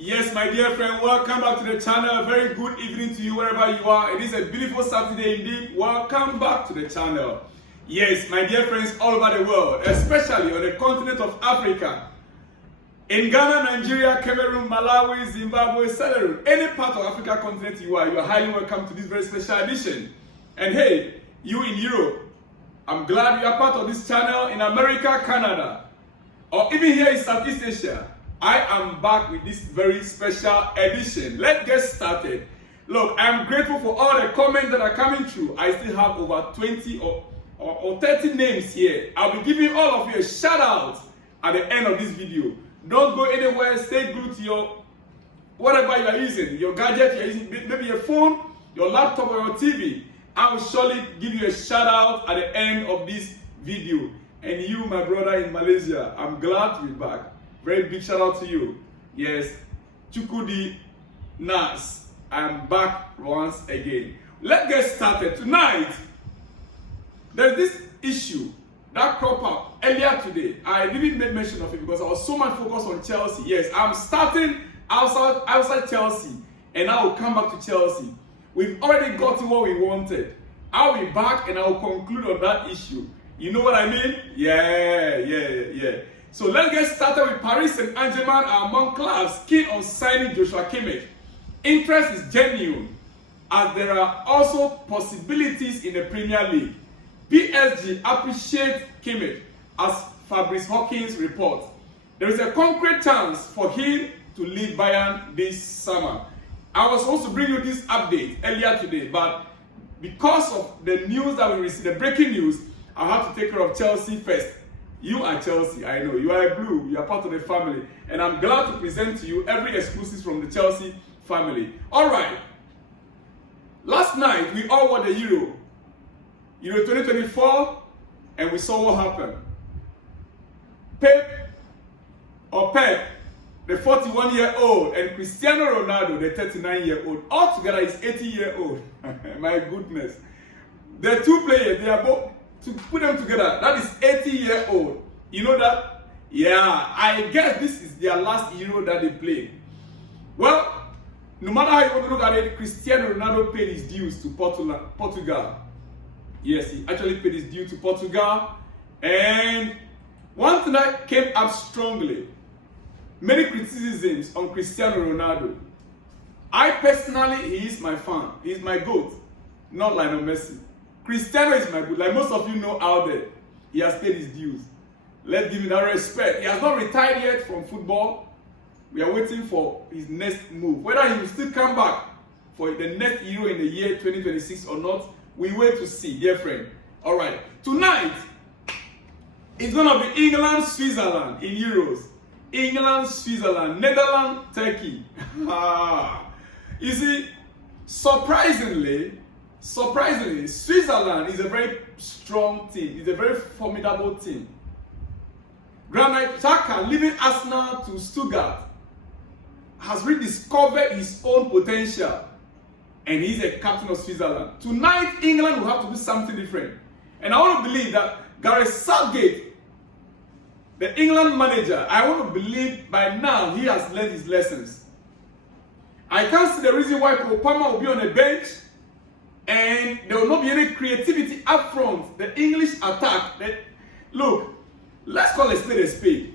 Yes, my dear friend, welcome back to the channel. A very good evening to you wherever you are. It is a beautiful Saturday indeed. Welcome back to the channel. Yes, my dear friends all over the world, especially on the continent of Africa. In Ghana, Nigeria, Cameroon, Malawi, Zimbabwe, Senegal, any part of Africa continent you are highly welcome to this very special edition. And hey, you in Europe, I'm glad you are part of this channel. In America, Canada, or even here in Southeast Asia, I am back with this very special edition. Let's get started. Look, I'm grateful for all the comments that are coming through. I still have over 20 or 30 names here. I'll be giving all of you a shout out at the end of this video. Don't go anywhere. Stay glued to your whatever you are using, your gadget you're using, maybe your phone, your laptop, or your TV. I will surely give you a shout out at the end of this video. And you, my brother in Malaysia, I'm glad to be back. Very big shout out to you. Yes, Chukudi Nas. I'm back once again. Let's get started. Tonight, there's this issue that cropped up earlier today. I didn't make mention of it because I was so much focused on Chelsea. Yes, I'm starting outside Chelsea, and I will come back to Chelsea. We've already gotten what we wanted. I'll be back and I will conclude on that issue. You know what I mean? Yeah. So let's get started with Paris Saint-Germain are among clubs keen on signing Joshua Kimmich. Interest is genuine, as there are also possibilities in the Premier League. PSG appreciate Kimmich, as Fabrice Hawkins reports. There is a concrete chance for him to leave Bayern this summer. I was supposed to bring you this update earlier today, but because of the news that we received, the breaking news, I have to take care of Chelsea first. You are Chelsea, I know. You are a blue, you are part of the family. And I'm glad to present to you every exclusive from the Chelsea family. Alright. Last night, we all won the Euro 2024, and we saw what happened. Pep, the 41-year-old, and Cristiano Ronaldo, the 39-year-old, altogether is 80-year-old. My goodness. The two players, they are both, to put them together, that is 80-year-old. You know that? Yeah, I guess this is their last Euro that they played. Well, no matter how you want to look at it, Cristiano Ronaldo paid his dues to Portugal. Yes, he actually paid his due to Portugal. And one thing that came up strongly, many criticisms on Cristiano Ronaldo. I personally, he is my fan. He is my GOAT, not Lionel Messi. Cristiano is my GOAT. Like most of you know out there, he has paid his dues. Let's give him that respect. He has not retired yet from football. We are waiting for his next move. Whether he will still come back for the next Euro in the year 2026 or not, we wait to see, dear friend. All right. Tonight, it's going to be England, Switzerland in Euros. England, Switzerland, Netherlands, Turkey. You see, surprisingly, Switzerland is a very strong team. It's a very formidable team. Granit Xhaka, leaving Arsenal to Stuttgart, has rediscovered his own potential. And he's a captain of Switzerland. Tonight, England will have to do something different. And I want to believe that Gareth Southgate, the England manager, I want to believe by now he has learned his lessons. I can't see the reason why Cole Palmer will be on the bench and there will not be any creativity up front. The English attack. Look, let's call a spade a spade.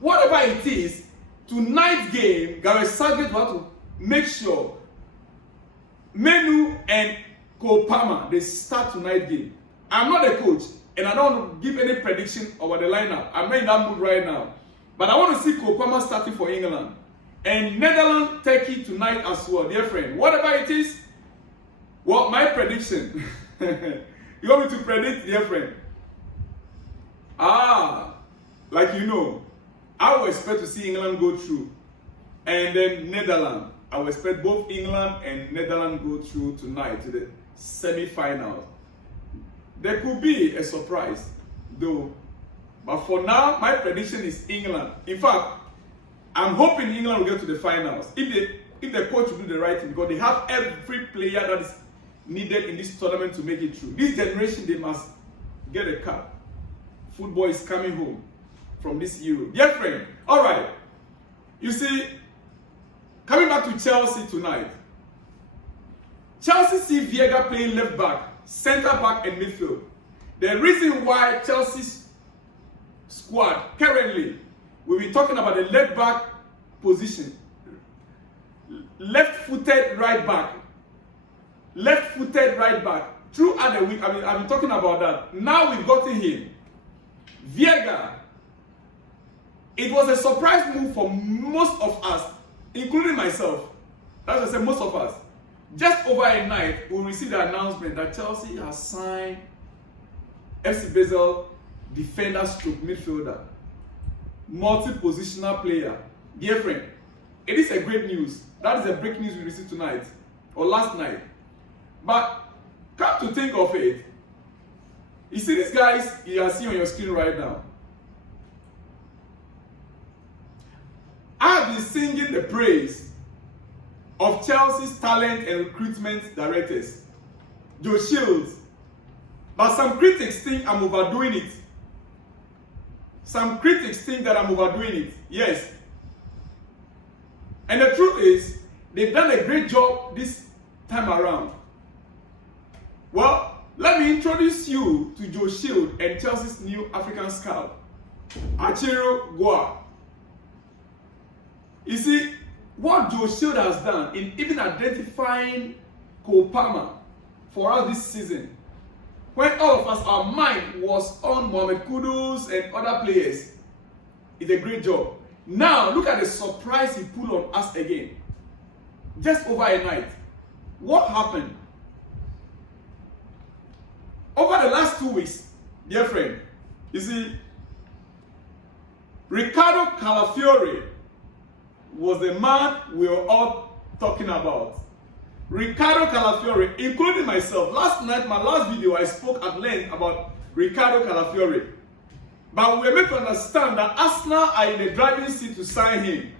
Whatever it is, tonight's game, Gareth Southgate will have to make sure Menu and Cole Palmer, they start tonight's game. I'm not a coach, and I don't want to give any prediction about the lineup. I'm not in that mood right now. But I want to see Cole Palmer starting for England. And Netherlands, Turkey tonight as well, dear friend. Whatever it is, well, my prediction. You want me to predict, dear friend? Like you know, I will expect to see England go through. And then Netherlands. I will expect both England and Netherlands go through tonight to the semi-finals. There could be a surprise, though. But for now, my prediction is England. In fact, I'm hoping England will get to the finals. If the coach will do the right thing, because they have every player that is needed in this tournament to make it through. This generation, they must get a cup. Football is coming home from this Euro. Dear friend, all right. You see, back to Chelsea tonight. Chelsea see Veiga playing left back, center back, and midfield. The reason why Chelsea's squad currently, we'll be talking about the left back position, left-footed right back, throughout the week. I've been talking about that. Now we've gotten him. Veiga. It was a surprise move for most of us, including myself. That's what I said, most of us. Just over a night, we received the announcement that Chelsea has signed FC Basel defender stroke midfielder, multi-positional player. Dear friend, it is a great news. That is the breaking news we received tonight or last night. But come to think of it, you see these guys you are seeing on your screen right now. I have been singing the praise of Chelsea's talent and recruitment directors, Joe Shields. But some critics think I'm overdoing it. Some critics think that I'm overdoing it. Yes. And the truth is, they've done a great job this time around. Well, let me introduce you to Joe Shield and Chelsea's new African scout, Achiro Goa. You see, what Joe Shield has done in even identifying Cole Palmer for us this season, when all of us, our mind was on Mohamed Kudus and other players, is a great job. Now, look at the surprise he pulled on us again. Just over a night. What happened? Over the last 2 weeks, dear friend, you see, Ricardo Calafiore was the man we were all talking about. Ricardo Calafiore, including myself. Last night, my last video, I spoke at length about Ricardo Calafiore. But we were made to understand that Arsenal are in the driving seat to sign him.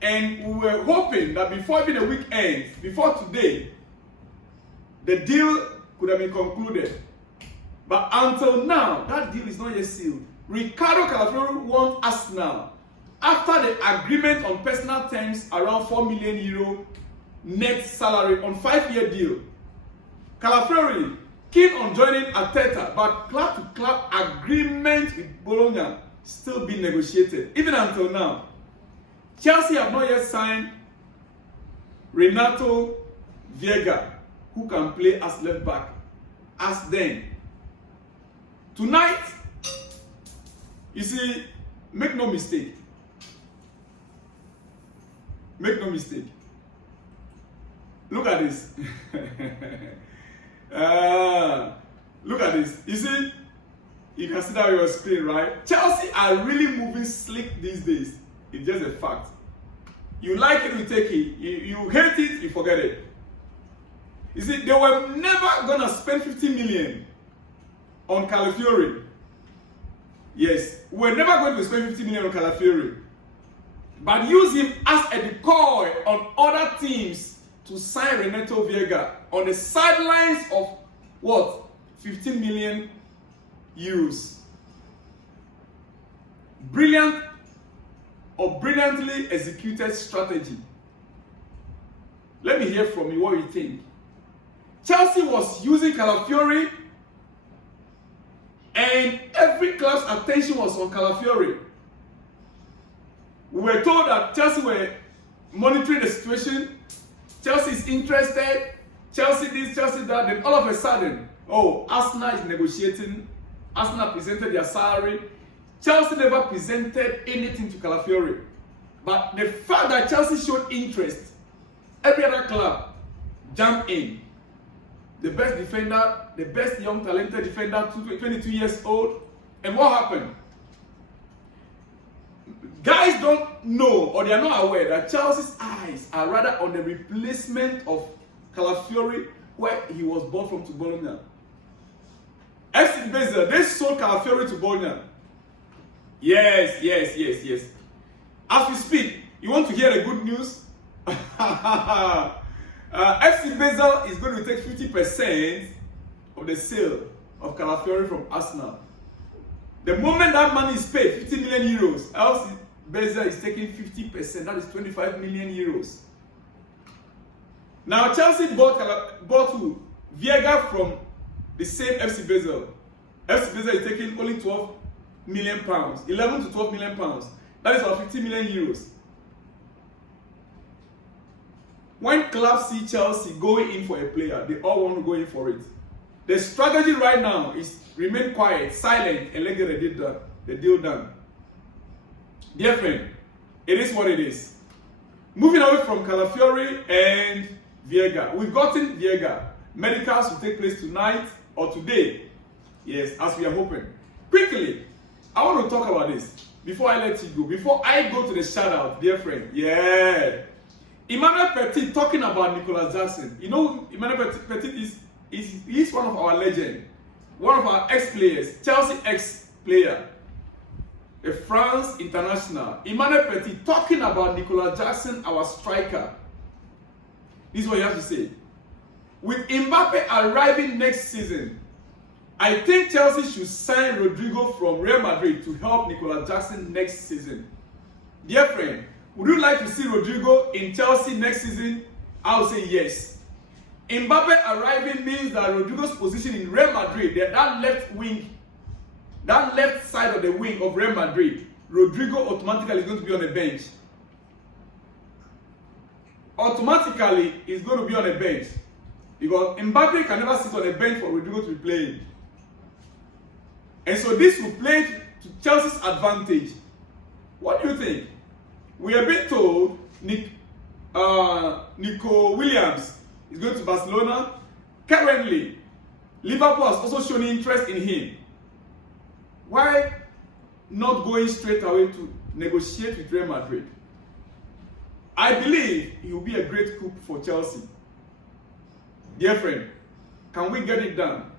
And we were hoping that before even the week ends, before today, the deal could have been concluded. But until now, that deal is not yet sealed. Ricardo Calafiore wants Arsenal, after the agreement on personal terms around €4 million net salary on 5-year deal. Calafiore keen on joining Arteta, but club-to-club agreement with Bologna still being negotiated, even until now. Chelsea have not yet signed Renato Veiga, who can play as left back, as then. Tonight, you see, make no mistake. Make no mistake. Look at this. Look at this. You see, you can see that on your screen, right? Chelsea are really moving slick these days. It's just a fact. You like it, you take it. You hate it, you forget it. You see, they were never going to spend 50 million on Calafiore. Yes, we're never going to spend 50 million on Calafiore. But use him as a decoy on other teams to sign Renato Veiga on the sidelines of what? 15 million euros. Brilliant or brilliantly executed strategy. Let me hear from you what you think. Chelsea was using Calafiore, and every club's attention was on Calafiore. We were told that Chelsea were monitoring the situation. Chelsea is interested. Chelsea this, Chelsea that. Then all of a sudden, oh, Arsenal is negotiating. Arsenal presented their salary. Chelsea never presented anything to Calafiore. But the fact that Chelsea showed interest, every other club jumped in. The best defender, the best young talented defender, 22 years old. And what happened? Guys don't know, or they are not aware, that Chelsea's eyes are rather on the replacement of Calafiore, where he was bought from to Bologna. FC Basel, they sold Calafiore to Bologna. Yes. As we speak, you want to hear the good news? FC Basel is going to take 50% of the sale of Calafiore from Arsenal. The moment that money is paid, 50 million euros, FC Basel is taking 50%, that is 25 million euros. Now Chelsea bought who? Veiga from the same FC Basel. FC Basel is taking only 12 million pounds, 11 to 12 million pounds. That is about 50 million euros. When clubs see Chelsea going in for a player, they all want to go in for it. The strategy right now is remain quiet, silent, and let get the deal done. Dear friend, it is what it is. Moving away from Calafiori and Veiga. We've gotten Veiga. Medicals will take place tonight or today. Yes, as we are hoping. Quickly, I want to talk about this before I let you go. Before I go to the shout out, dear friend. Yeah. Emmanuel Petit talking about Nicolas Jackson. You know, Emmanuel Petit is one of our legends, one of our ex-players, Chelsea ex-player, a France international. Emmanuel Petit talking about Nicolas Jackson, our striker. This is what he has to say. With Mbappe arriving next season, I think Chelsea should sign Rodrigo from Real Madrid to help Nicolas Jackson next season. Dear friend, would you like to see Rodrigo in Chelsea next season? I will say yes. Mbappe arriving means that Rodrigo's position in Real Madrid, that left wing, that left side of the wing of Real Madrid, Rodrigo automatically is going to be on the bench. Automatically is going to be on the bench. Because Mbappe can never sit on the bench for Rodrigo to be playing. And so this will play to Chelsea's advantage. What do you think? We have been told Nico Williams is going to Barcelona. Currently, Liverpool has also shown interest in him. Why not going straight away to negotiate with Real Madrid? I believe he will be a great coup for Chelsea. Dear friend, can we get it done?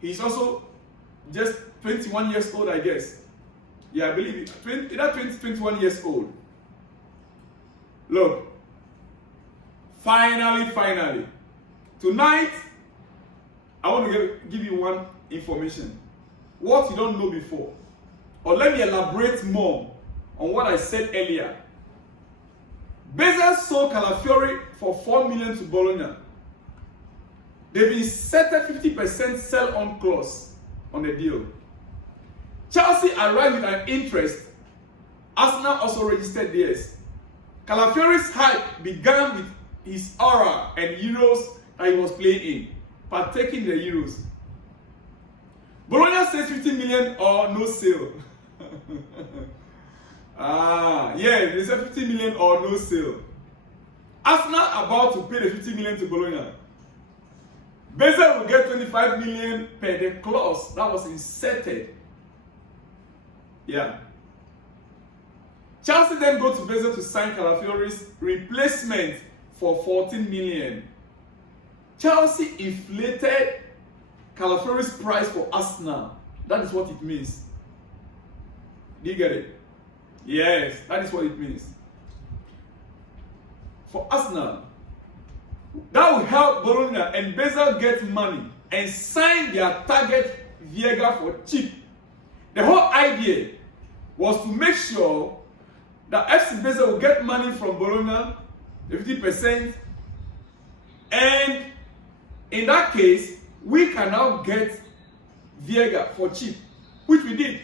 He's also just 21 years old, I guess. Yeah, I believe it. Either 20, 21 years old. Look, finally, tonight, I want to give you one information. What you don't know before. Or let me elaborate more on what I said earlier. Basel sold Calafiori for 4 million to Bologna. They've been set a 50% sell-on clause on the deal. Chelsea arrived with an interest. Arsenal also registered theirs. Calafiori's hype began with his aura and Euros that he was playing in, partaking the Euros. Bologna says 50 million or no sale. Yeah, they said 50 million or no sale. Arsenal about to pay the 50 million to Bologna. Basel will get 25 million per the clause that was inserted. Yeah. Chelsea then go to Basel to sign Calafiori's replacement for 14 million. Chelsea inflated Calafiori's price for Arsenal. That is what it means. Do you get it? Yes, that is what it means. For Arsenal, that will help Bologna and Basel get money and sign their target Veiga for cheap. The whole idea was to make sure that FC Basel will get money from Bologna, the 50%, and in that case, we can now get Veiga for cheap, which we did.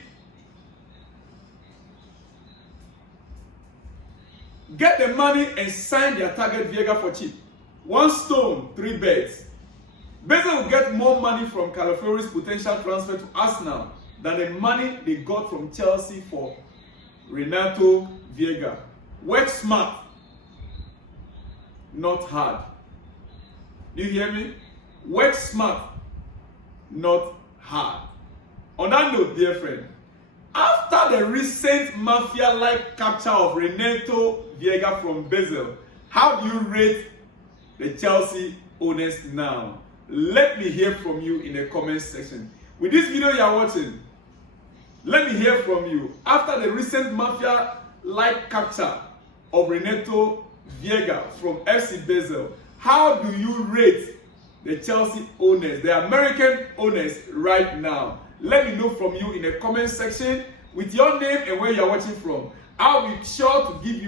Get the money and sign their target Veiga for cheap. One stone, three birds. Basel will get more money from Calafiori's potential transfer to Arsenal than the money they got from Chelsea for Renato Veiga. Work smart, not hard. Do you hear me? Work smart, not hard. On that note, dear friend, after the recent Mafia-Like capture of Renato Veiga from Basel, how do you rate the Chelsea owners now? Let me hear from you in the comment section. With this video you are watching, let me hear from you. After the recent Mafia-Like capture of Renato Veiga from FC Basel, how do you rate the Chelsea owners, the American owners right now? Let me know from you in the comment section with your name and where you are watching from. I'll be giving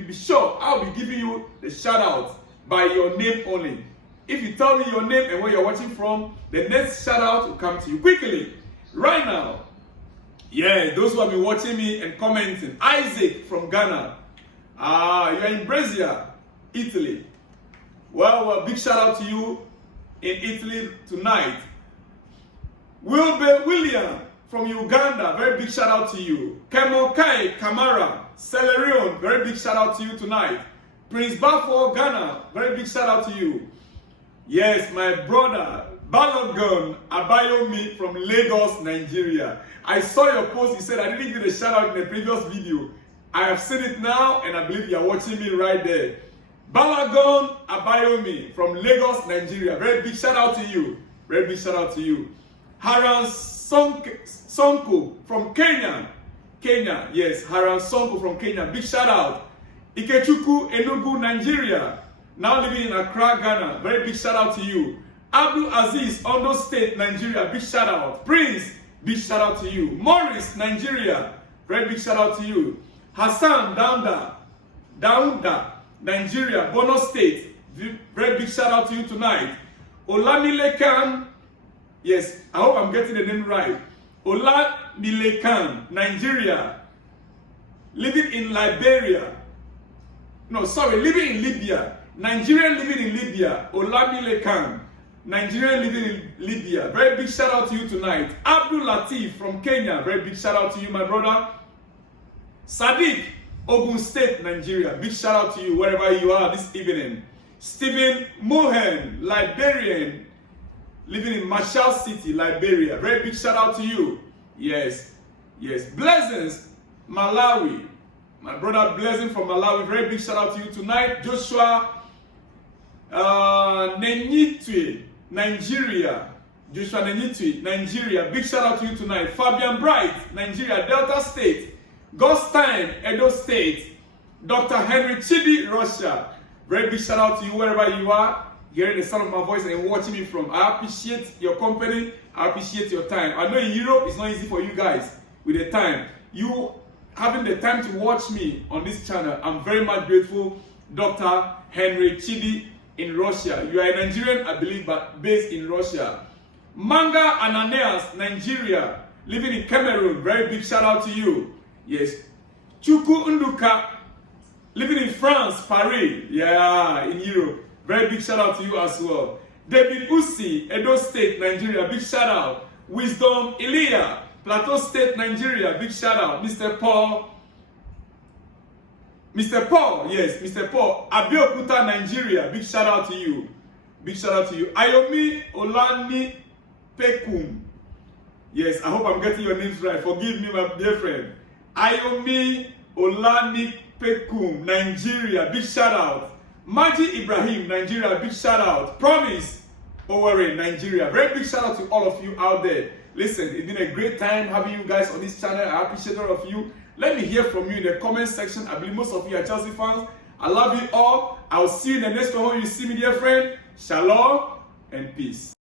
you the shout out by your name only. If you tell me your name and where you're watching from, the next shout out will come to you quickly. Right now. Yeah, those who have been watching me and commenting. Isaac from Ghana. You're in Brescia, Italy. Well, big shout out to you in Italy tonight. William from Uganda, very big shout out to you. Kemokai Kamara, Celerion, very big shout out to you tonight. Prince Bafo, Ghana, very big shout out to you. Yes, my brother, Balogun Abayomi from Lagos, Nigeria. I saw your post, you said I didn't give a shout out in the previous video. I have seen it now and I believe you are watching me right there. Balogun Abayomi from Lagos, Nigeria. Very big shout out to you. Very big shout out to you. Haran Sonko from Kenya. Yes, Haran Sonko from Kenya. Big shout out. Ikechukwu Enugu, Nigeria. Now living in Accra, Ghana. Very big shout out to you. Abdul Aziz, Ondo State, Nigeria. Big shout out. Prince, big shout out to you. Morris, Nigeria. Very big shout out to you. Hassan Daunda, Nigeria, Bono State. Very big shout out to you tonight. Olamilekan, yes, I hope I'm getting the name right. Olamilekan, Nigeria. Living in Liberia. No, sorry, living in Libya. Nigerian living in Libya. Olamilekan. Nigerian living in Libya. Very big shout out to you tonight. Abdul Latif from Kenya. Very big shout out to you, my brother. Sadiq, Ogun State, Nigeria. Big shout out to you wherever you are this evening. Stephen Mohen, Liberian, living in Marshall City, Liberia. Very big shout out to you. Yes. Blessings, Malawi. My brother Blessing from Malawi. Very big shout out to you tonight. Joshua Nenyitwe, Nigeria. Joshua Nenyitwe, Nigeria. Big shout out to you tonight. Fabian Bright, Nigeria, Delta State. Gostein, Edo State. Dr. Henry Chidi, Russia. Very big shout out to you wherever you are, hearing the sound of my voice and watching me from. I appreciate your company. I appreciate your time. I know in Europe it's not easy for you guys with the time. You having the time to watch me on this channel, I'm very much grateful. Dr. Henry Chidi in Russia. You are a Nigerian, I believe, but based in Russia. Manga Ananias, Nigeria, living in Cameroon. Very big shout out to you. Yes. Chuku Unduka, living in France, Paris. Yeah, in Europe. Very big shout out to you as well. David Usi, Edo State, Nigeria. Big shout out. Wisdom Elia, Plateau State, Nigeria. Big shout out. Mr. Paul, yes, Mr. Paul, Abeokuta, Nigeria. Big shout out to you. Big shout out to you. Ayomi Olani Pekum. Yes, I hope I'm getting your names right. Forgive me, my dear friend. Ayomi Olani Pekum, Nigeria. Big shout out. Maji Ibrahim, Nigeria. Big shout out. Promise Owere, Nigeria. Very big shout out to all of you out there. Listen, it's been a great time having you guys on this channel. I appreciate all of you. Let me hear from you in the comment section. I believe most of you are Chelsea fans. I love you all. I'll see you in the next one when you see me, dear friend. Shalom and peace.